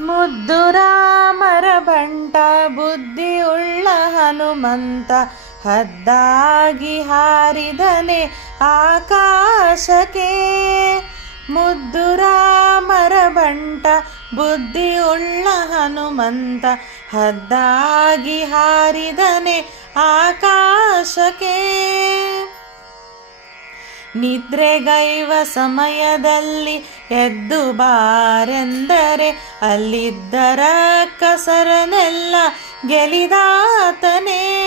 ಮುದ್ದು ರಾಮರ ಬಂಟ ಬುದ್ಧಿಯುಳ್ಳ ಹನುಮಂತ ಹದ್ದಾಗಿ ಹಾರಿದನೆ ಆಕಾಶಕ್ಕೆ. ಮುದ್ದು ರಾಮರ ಬಂಟ ಬುದ್ಧಿಯುಳ್ಳ ಹನುಮಂತ ಹದ್ದಾಗಿ ಹಾರಿದನೆ ಆಕಾಶಕ್ಕೆ. ನಿದ್ರೆಗೈವ ಸಮಯದಲ್ಲಿ ಎದ್ದು ಬಾರೆಂದರೆ ಅಲ್ಲಿದ್ದರ ಕಸರನೆಲ್ಲ ಗೆಲಿದಾತನೇ.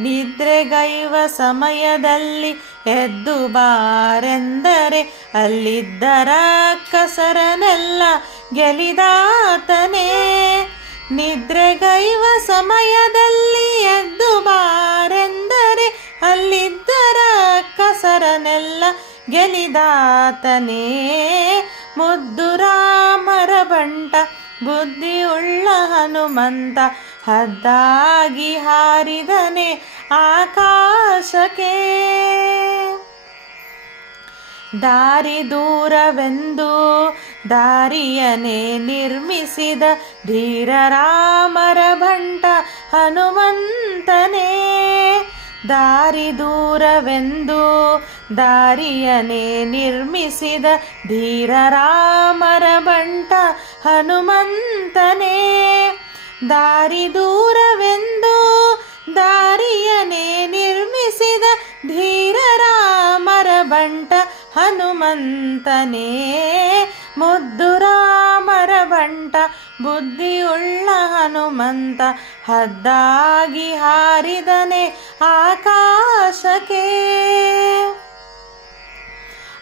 ನಿದ್ರೆಗೈವ ಸಮಯದಲ್ಲಿ ಎದ್ದು ಬಾರೆಂದರೆ ಅಲ್ಲಿದ್ದರ ಕಸರನೆಲ್ಲ ಗೆಲಿದಾತನೇ. ನಿದ್ರೆಗೈವ ಸಮಯದಲ್ಲಿ ಎದ್ದು ಬಾರೆಂದರೆ ಅಲ್ಲಿದ್ದರ ಕಸರನೆಲ್ಲ ಗೆಲಿದಾತನೇ. ಮುದ್ದು ರಾಮರ ಬಂಟ ಬುದ್ಧಿಯುಳ್ಳ ಹನುಮಂತ ಹದ್ದಾಗಿ ಹಾರಿದನೆ ಆಕಾಶಕ್ಕೆ. ದಾರಿ ದೂರವೆಂದು ದಾರಿಯನೇ ನಿರ್ಮಿಸಿದ ಧೀರ ರಾಮರ ಬಂಟ ಹನುಮಂತನೇ. ದಾರಿ ದೂರವೆಂದು ದಾರಿಯನೇ ನಿರ್ಮಿಸಿದ ಧೀರ ರಾಮರ ಬಂಟ ಹನುಮಂತನೇ. ದಾರಿ ದೂರವೆಂದು ದಾರಿಯನೇ ನಿರ್ಮಿಸಿದ ಧೀರ ರಾಮರ ಬಂಟ ಹನುಮಂತನೇ. ಮುದ್ದು ರಾಮರ ಬಂಟ ಬುದ್ಧಿಯುಳ್ಳ ಹನುಮಂತ ಹದ್ದಾಗಿ ಹಾರಿದನೆ ಆಕಾಶಕ್ಕೆ.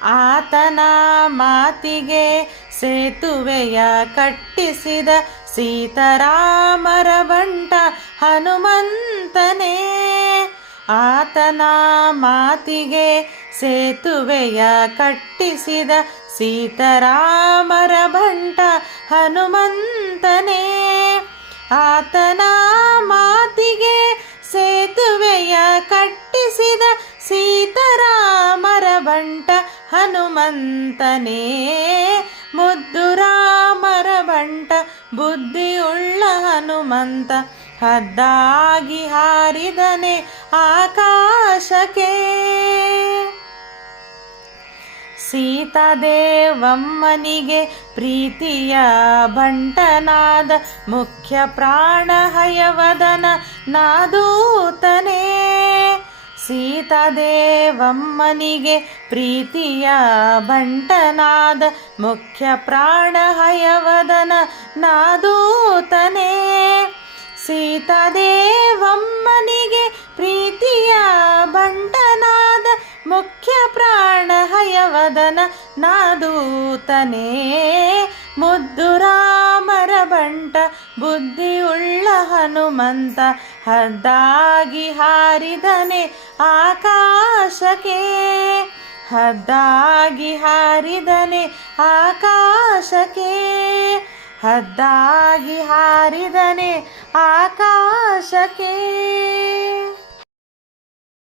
ಆತನ ಮಾತಿಗೆ ಸೇತುವೆಯ ಕಟ್ಟಿಸಿದ ಸೀತಾರಾಮರ ಬಂಟ ಹನುಮಂತನೇ. ಆತನ ಮಾತಿಗೆ ಸೇತುವೆಯ ಕಟ್ಟಿಸಿದ ಸೀತಾರಾಮರ ಬಂಟ ಹನುಮಂತನೇ. ಆತನ ಮಾತಿಗೆ ಸೇತುವೆಯ ಕಟ್ಟಿಸಿದ ಸೀತಾರಾಮರ ಬಂಟ ಹನುಮಂತನೇ. ಮುದ್ದು ರಾಮರ ಬಂಟ ಬುದ್ಧಿಯುಳ್ಳ ಹನುಮಂತ ಹದ್ದಾಗಿ ಹಾರಿದನೆ ಆಕಾಶಕ್ಕೆ. ಸೀತಾದೇವಮ್ಮನಿಗೆ ಪ್ರೀತಿಯ ಬಂಟನಾದ ಮುಖ್ಯ ಪ್ರಾಣ ಹಯವದನ ನಾದೂತನೇ. ಸೀತಾದೇವಮ್ಮನಿಗೆ ಪ್ರೀತಿಯ ಬಂಟನಾದ ಮುಖ್ಯ ಪ್ರಾಣ ಹಯವದನ ನಾದೂತನೇ. ಸೀತಾದೇವಮ್ಮನಿಗೆ ಪ್ರೀತಿಯ ಬಂಟನಾದ ಮುಖ್ಯ ಪ್ರಾಣ ಹಯವದನ ನಾದೂತನೇ. ಮುದ್ದು ರಾಮರ ಬಂಟ ಬುದ್ಧಿಯುಳ್ಳ ಹನುಮಂತ ಹದ್ದಾಗಿ ಹಾರಿದನೆ ಆಕಾಶಕ್ಕೆ. ಹದ್ದಾಗಿ ಹಾರಿದನೆ ಆಕಾಶಕ್ಕೆ. ಹದ್ದಾಗಿ ಹಾರಿದನೆ ಆಕಾಶಕ್ಕೆ.